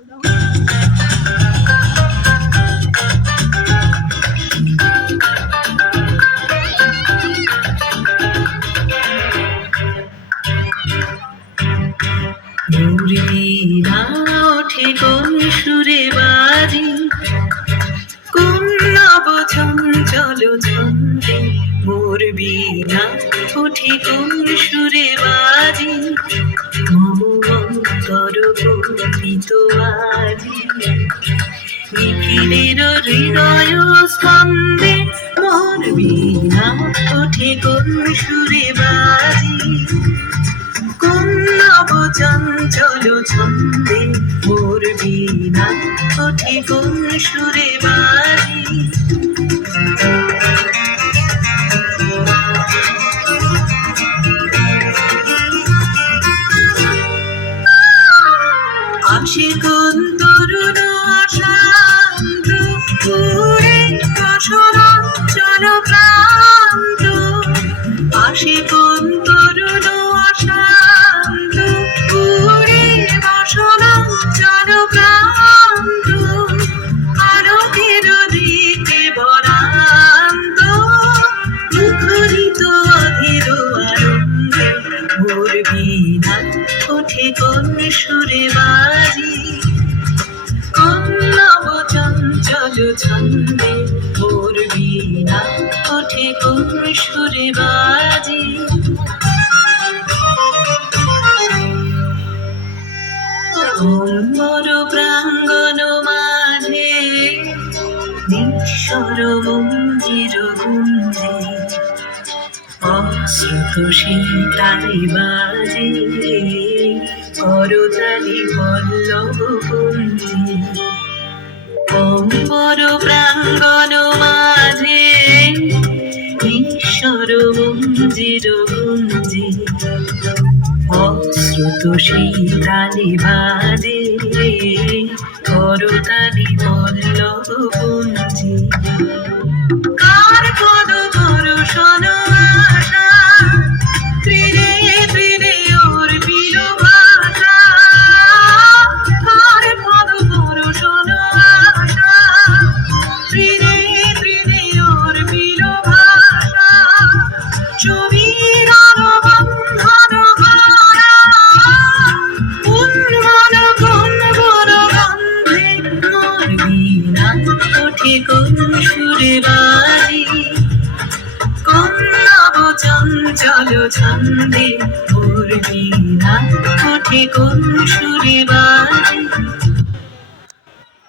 মুরলীরা ওঠে কোন সুরে বাজি, কোন নব চঞ্চল ছন্দে মোর বীণা ওঠে কোন সুরে বাজি, মম অন্তর কম্পিত আজি। নিখিলের হৃদয় স্পন্দে মোর বীণা ওঠে কোন সুরে বাজি, কোন নব চঞ্চল ছন্দে মোর বীণা ওঠে কোন সুরে বাজি। আসে কোন তরুণ শান্ত ঘুরে চঞ্চল প্রান্ত, আসে কোন তরুণ শান্ত ঘুরে চঞ্চল প্রান্ত, আলোকের দিকে বরান্ত মুখরিত অধীর আনন্দে মোর বীণা ওঠে কোন সুরে বাজি, কোন নব চঞ্চল ছন্দে মোর বীণা ওঠে কোন সুরে বাজি। মোর প্রাঙ্গণ মাঝে নিঃস্বর মঞ্জির গুঞ্জে, অশ্রুত শীতালি বাজে করতালি পল্লব কুঞ্জে। মোর প্রাঙ্গণ মাঝে নিঃস্বর মঞ্জির গুঞ্জে, অশ্রুত শীতালি বাজে করতালি পল্লব কুঞ্জে। কার পদ দর্শন আশা তীরে তীরে ওর বীর ভাষা, কার পদ দর্শন আশা তীরে তীরে ওর বীর ভাষা। ছবির বন্ধন হারা উন্মন কোন বড় গন্ধে মোর বীণা ওঠে কোন সুরে বাজি, কোন নব চঞ্চল ছন্দে মোর বীণা ওঠে কোন সুরে বাজি।